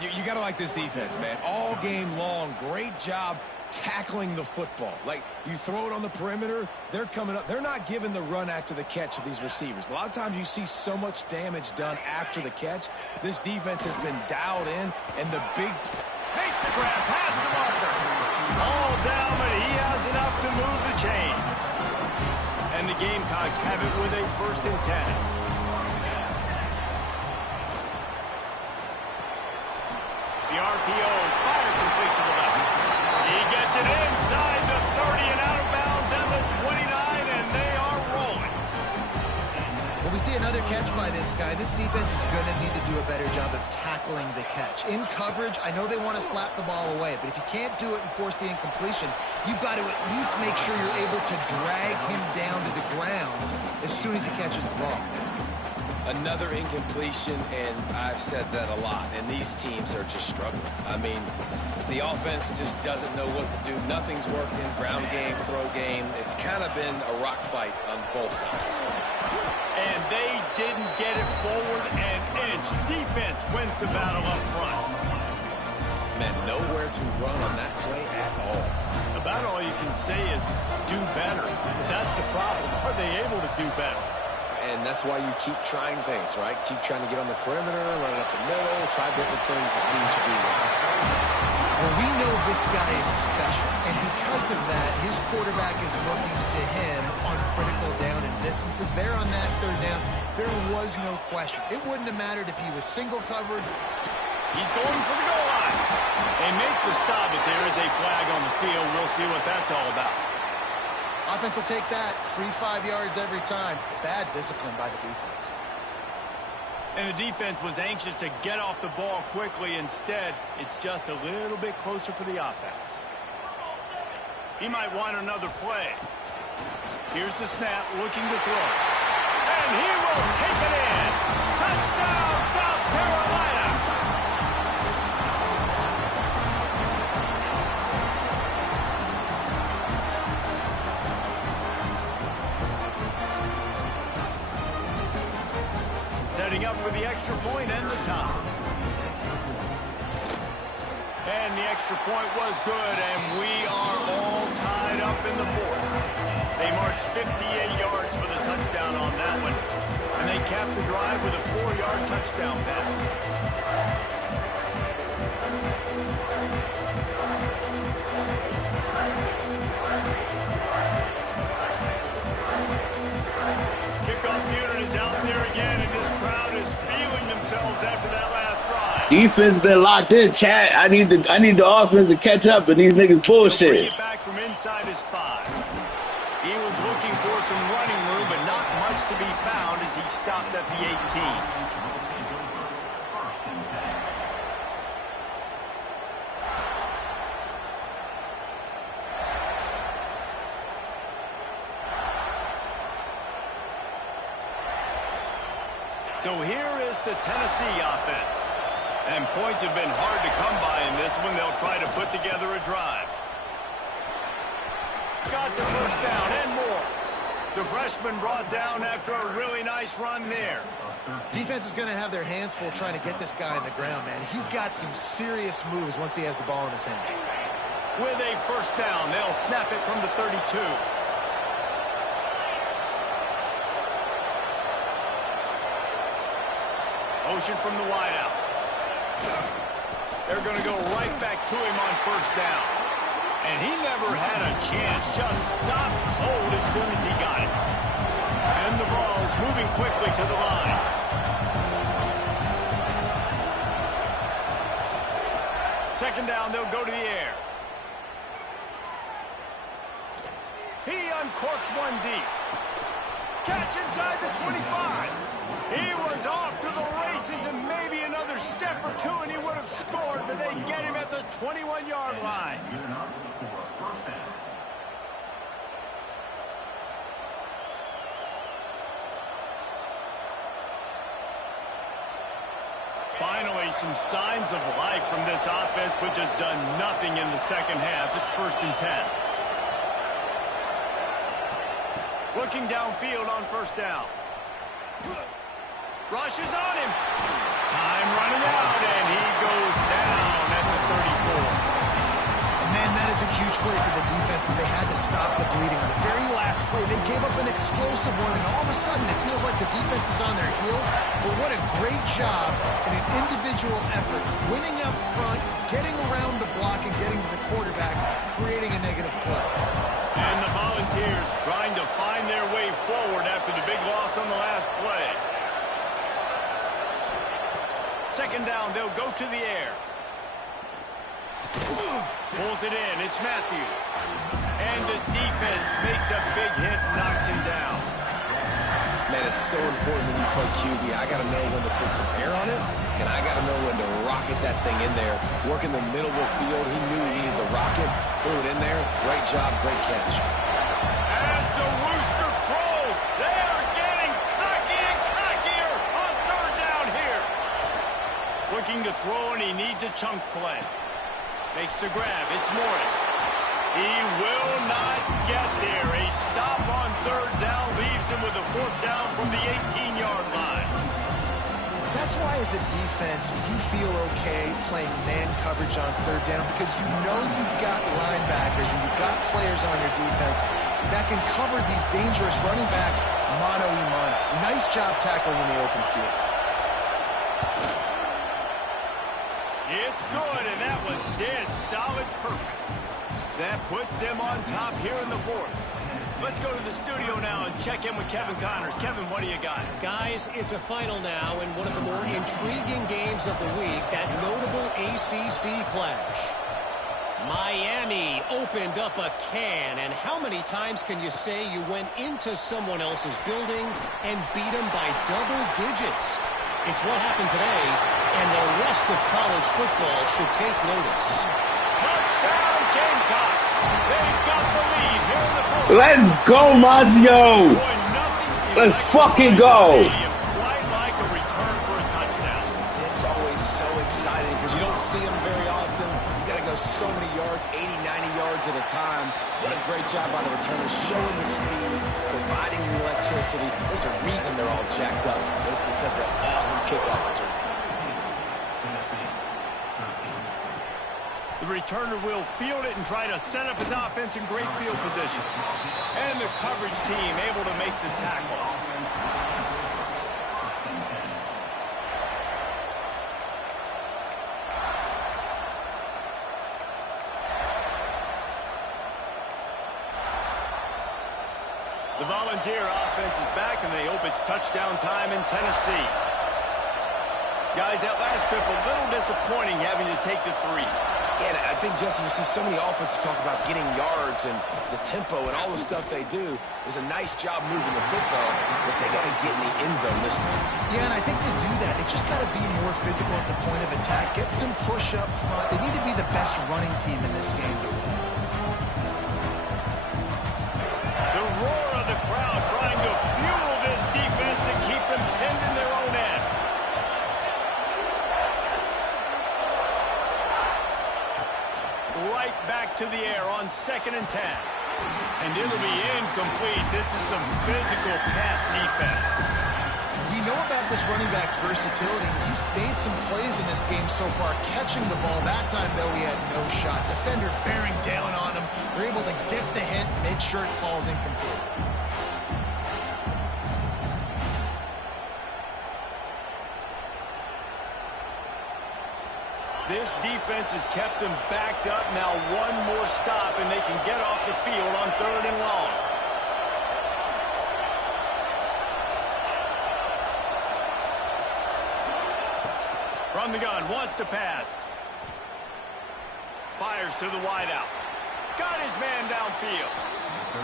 You got to like this defense, man. All game long, great job tackling the football. Like, you throw it on the perimeter, they're coming up. They're not giving the run after the catch to these receivers. A lot of times you see so much damage done after the catch. This defense has been dialed in, and the big... Makes the grab, pass to Walker. All down, but he has enough to move the chains. And the Gamecocks have it with a 1st and 10. The RPO, fire complete to the left. He gets it inside the 30 and out of bounds and the 29, and they are rolling. When we see another catch by this guy, this defense is going to need to do a better job of tackling the catch. In coverage, I know they want to slap the ball away, but if you can't do it and force the incompletion, you've got to at least make sure you're able to drag him down to the ground as soon as he catches the ball. Another incompletion, and I've said that a lot, and these teams are just struggling. I mean, the offense just doesn't know what to do. Nothing's working. Ground game, throw game. It's kind of been a rock fight on both sides. And they didn't get it forward an inch. Defense wins the battle up front. Man, nowhere to run on that play at all. About all you can say is do better. But that's the problem. Are they able to do better? And that's why you keep trying things, right? Keep trying to get on the perimeter, run up the middle, try different things to see what you do well. Well, we know this guy is special, and because of that, his quarterback is looking to him on critical down and distances. There on that 3rd down, there was no question. It wouldn't have mattered if he was single covered. He's going for the goal line. They make the stop, but there is a flag on the field. We'll see what that's all about. Offense will take that. Free 5 yards every time. Bad discipline by the defense. And the defense was anxious to get off the ball quickly. Instead, it's just a little bit closer for the offense. He might want another play. Here's the snap, looking to throw. And he will take it in. Touchdown, South Carolina. Setting up for the extra point and the tie. And the extra point was good, and we are all tied up in the 4th. They marched 58 yards for the touchdown on that one, and they capped the drive with a 4-yard touchdown pass. Kickoff unit is out there again, and this crowd is feeling themselves after that last drive. Defense been locked in, chat. I need the offense to catch up, and these niggas bullshit. Bring it back from inside his 5. He was looking for some running room, but not much to be found as he stopped at the 18. So here is the Tennessee offense. And points have been hard to come by in this one. They'll try to put together a drive. Got the 1st down and more. The freshman brought down after a really nice run there. Defense is going to have their hands full trying to get this guy on the ground, man. He's got some serious moves once he has the ball in his hands. With a 1st down, they'll snap it from the 32. Motion from the wideout. They're going to go right back to him on 1st down. And he never had a chance. Just stopped cold as soon as he got it. And the ball's moving quickly to the line. Second down, they'll go to the air. He uncorks one deep. Catch inside the 25. He was off to the races and maybe another step or two and he would have scored, but they get him at the 21-yard line. Finally, some signs of life from this offense, which has done nothing in the second half. It's 1st and 10. Looking downfield on 1st down. Rushes on him. Time running out, and he goes down at the 34. Man, that is a huge play for the defense because they had to stop the bleeding. On the very last play, they gave up an explosive one, and all of a sudden it feels like the defense is on their heels. But what a great job in an individual effort, winning up front, getting around the block, and getting to the quarterback, creating a negative play. And the Volunteers trying to find their way forward after the big loss on the last play. Second down, they'll go to the air. Pulls it in, it's Matthews. And the defense makes a big hit and knocks him down. Man, it's so important when you play QB. I got to know when to put some air on it, and I got to know when to rocket that thing in there. Work in the middle of the field. He knew he needed the rocket. Threw it in there. Great job, great catch. As the rooster crows, they are getting cocky and cockier on third down here. Looking to throw, and he needs a chunk play. Makes the grab. It's Morris. He will not get there. A stop on third down leaves him with a fourth down from the 18-yard line. That's why, as a defense, you feel okay playing man coverage on third down because you know you've got linebackers and you've got players on your defense that can cover these dangerous running backs mano-a-mano. Nice job tackling in the open field. It's good, and that was dead solid perfect. That puts them on top here in the fourth. Let's go to the studio now and check in with Kevin Connors. Kevin, what do you got? Guys, it's a final now in one of the more intriguing games of the week, that notable ACC clash. Miami opened up a can, and how many times can you say you went into someone else's building and beat them by double digits? It's what happened today, and the rest of college football should take notice. Touchdown, Gamecocks! They've got the lead here in the fourth. Let's go, Mazio. Boy, nothing Let's like fucking go. quite like a return for a touchdown. It's always so exciting because you don't see them very often. You got to go so many yards, 80, 90 yards at a time. What a great job by the returners, showing the speed, providing the electricity. There's a reason they're all jacked up. It's because of that awesome kickoff return. The returner will field it and try to set up his offense in great field position. And the coverage team able to make the tackle. The Volunteer offense is back, and they hope it's touchdown time in Tennessee. Guys, that last trip a little disappointing having to take the 3. Yeah, and I think, Jesse, you see so many offenses talk about getting yards and the tempo and all the stuff they do. It was a nice job moving the football, but they got to get in the end zone this time. Yeah, and I think to do that, they just got to be more physical at the point of attack. Get some push up front. They need to be the best running team in this game to win. The roar of the crowd trying to fuel this defense to keep them pinned in their own end. Right back to the air on 2nd and 10. And it'll be incomplete. This is some physical pass defense. We know about this running back's versatility. He's made some plays in this game so far, catching the ball. That time, though, he had no shot. Defender bearing down on him. They're able to get the hit, make sure it falls incomplete. This defense has kept them backed up. Now one more stop, and they can get off the field on 3rd and long. From the gun, wants to pass. Fires to the wideout. Got his man downfield.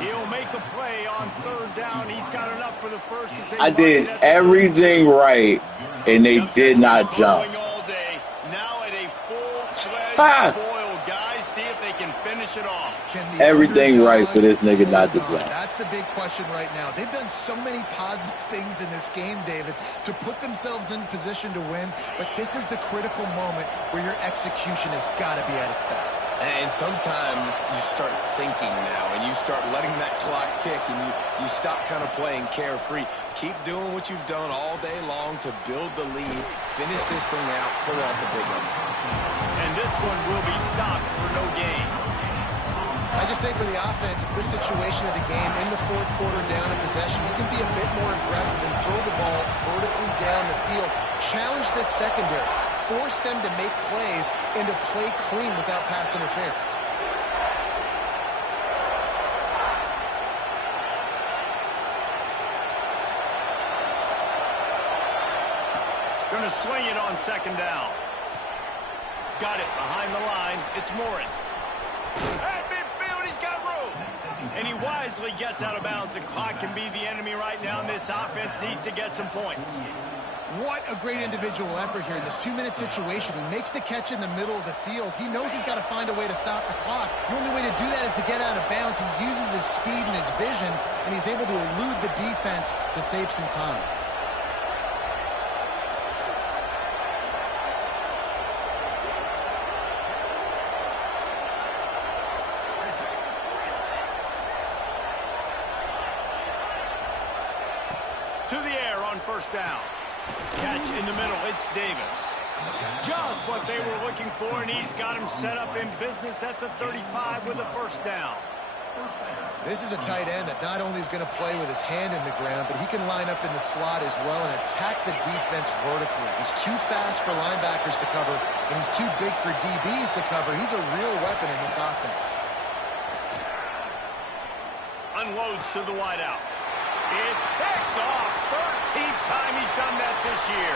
He'll make a play on 3rd down. He's got enough for the first. I did everything right, and they did not jump. All day. Now at a full-fledged boil, guys. See if they can finish it off. Can the everything right underdog for this nigga not hold to on? play. That's the big question right now. They've done so many positive things in this game, David, to put themselves in position to win, but this is the critical moment where your execution has got to be at its best. And sometimes you start thinking now, and you start letting that clock tick, and you stop kind of playing carefree. Keep doing what you've done all day long to build the lead, finish this thing out, pull off the big upset. And this one will be stopped for no gain. I just think for the offense, this situation of the game, in the fourth quarter down in possession, you can be a bit more aggressive and throw the ball vertically down the field. Challenge this secondary. Force them to make plays and to play clean without pass interference. Going to swing it on second down. Got it behind the line. It's Morris. At midfield, he's got room. And he wisely gets out of bounds. The clock can be the enemy right now, and this offense needs to get some points. What a great individual effort here in this 2-minute situation. He makes the catch in the middle of the field. He knows he's got to find a way to stop the clock. The only way to do that is to get out of bounds. He uses his speed and his vision, and he's able to elude the defense to save some time. To the air on first down. Catch in the middle. It's Davis. Just what they were looking for, and he's got him set up in business at the 35 with a first down. This is a tight end that not only is going to play with his hand in the ground, but he can line up in the slot as well and attack the defense vertically. He's too fast for linebackers to cover, and he's too big for DBs to cover. He's a real weapon in this offense. Unloads to the wideout. It's picked off. 13th time he's done that this year.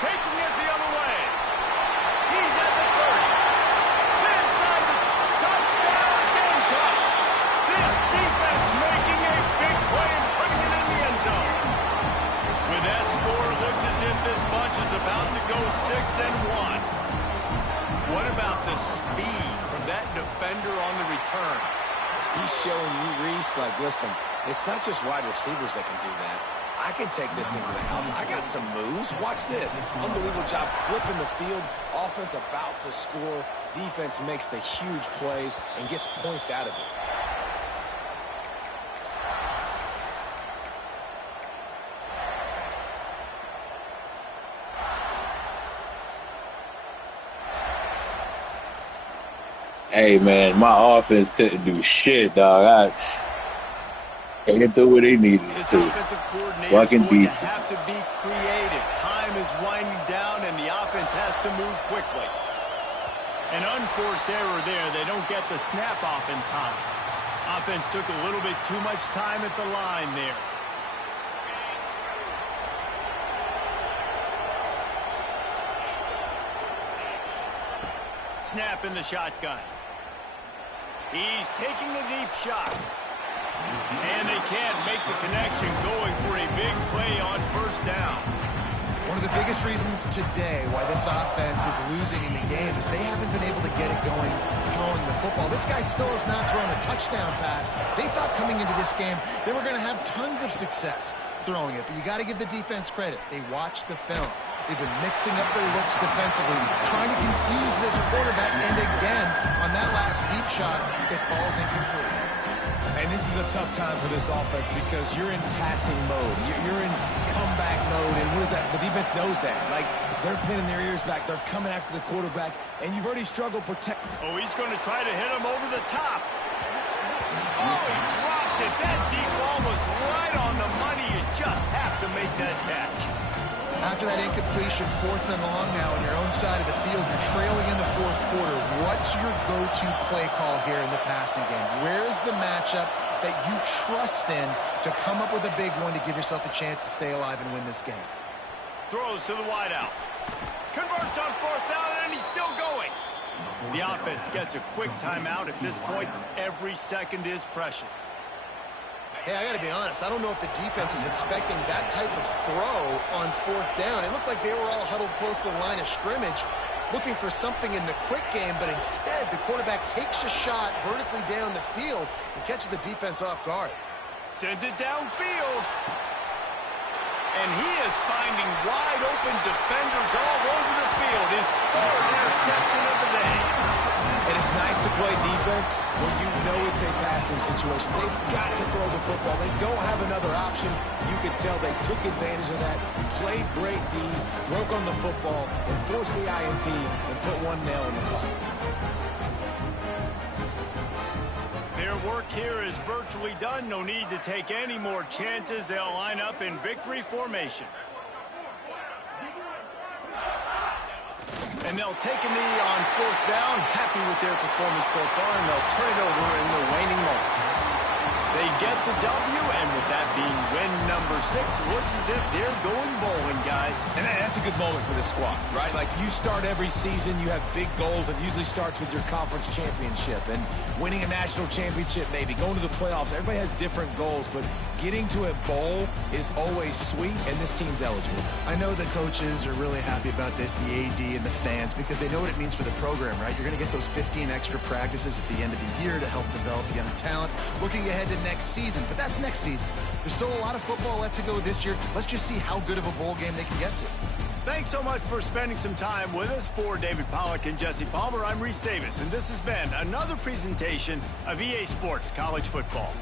Taking it the other way. He's at the 30. Inside the touchdown Gamecocks. This defense making a big play and putting it in the end zone. With that score, it looks as if this bunch is about to go 6-1. What about the speed from that defender on the return? He's showing you, Reese, like, listen, it's not just wide receivers that can do that. I can take this thing to the house. I got some moves. Watch this. Unbelievable job flipping the field. Offense about to score. Defense makes the huge plays and gets points out of it. Hey, man, my offense couldn't do shit, dog. They didn't do what they needed This to. offensive coordinator Fucking is going to defense. have to be creative. Time is winding down, and the offense has to move quickly. An unforced error there. They don't get the snap off in time. Offense took a little bit too much time at the line there. Snap in the shotgun. He's taking a deep shot. And they can't make the connection, going for a big play on first down. One of the biggest reasons today why this offense is losing in the game is they haven't been able to get it going throwing the football. This guy still has not thrown a touchdown pass. They thought coming into this game they were going to have tons of success throwing it, but you got to give the defense credit. They watched the film. They've been mixing up their looks defensively, trying to confuse this quarterback, and again, on that last deep shot, it falls incomplete. And this is a tough time for this offense because you're in passing mode. You're in comeback mode, and what is that? The defense knows that. Like, they're pinning their ears back. They're coming after the quarterback, and you've already struggled protect. Oh, he's going to try to hit him over the top. Oh, he dropped it. That deep ball was right on the money. You just have to make that catch. After that incompletion, 4th and long now on your own side of the field, you're trailing in the fourth quarter. What's your go-to play call here in the passing game? Where is the matchup that you trust in to come up with a big one to give yourself a chance to stay alive and win this game? Throws to the wideout. Converts on 4th down, and he's still going. The offense gets a quick timeout. At this point, every second is precious. Hey, I got to be honest. I don't know if the defense was expecting that type of throw on 4th down. It looked like they were all huddled close to the line of scrimmage. looking for something in the quick game, but instead the quarterback takes a shot vertically down the field and catches the defense off guard. Sends it downfield. And he is finding wide open defenders all over the field. His third interception of the day. And it's nice to play defense when you know it's a passing situation. They've got to throw the football. They don't have another option. You can tell they took advantage of that, played great D, broke on the football, and forced the INT and put one nail in the coffin. Their work here is virtually done. No need to take any more chances. They'll line up in victory formation. And they'll take a knee on fourth down. Happy with their performance so far, and they'll turn it over in the waning moments. They get the W, and with that being win number 6, looks as if they're going bowling, guys. And that's a good moment for this squad, right? Like, you start every season, you have big goals. It usually starts with your conference championship and winning a national championship, maybe going to the playoffs. Everybody has different goals, but getting to a bowl is always sweet, and this team's eligible. I know the coaches are really happy about this, the AD and the fans, because they know what it means for the program, right? You're going to get those 15 extra practices at the end of the year to help develop young talent. Looking ahead to next season, but that's next season. There's still a lot of football left to go this year. Let's just see how good of a bowl game they can get to. Thanks so much for spending some time with us. For David Pollack and Jesse Palmer, I'm Reese Davis, and this has been another presentation of EA Sports College Football.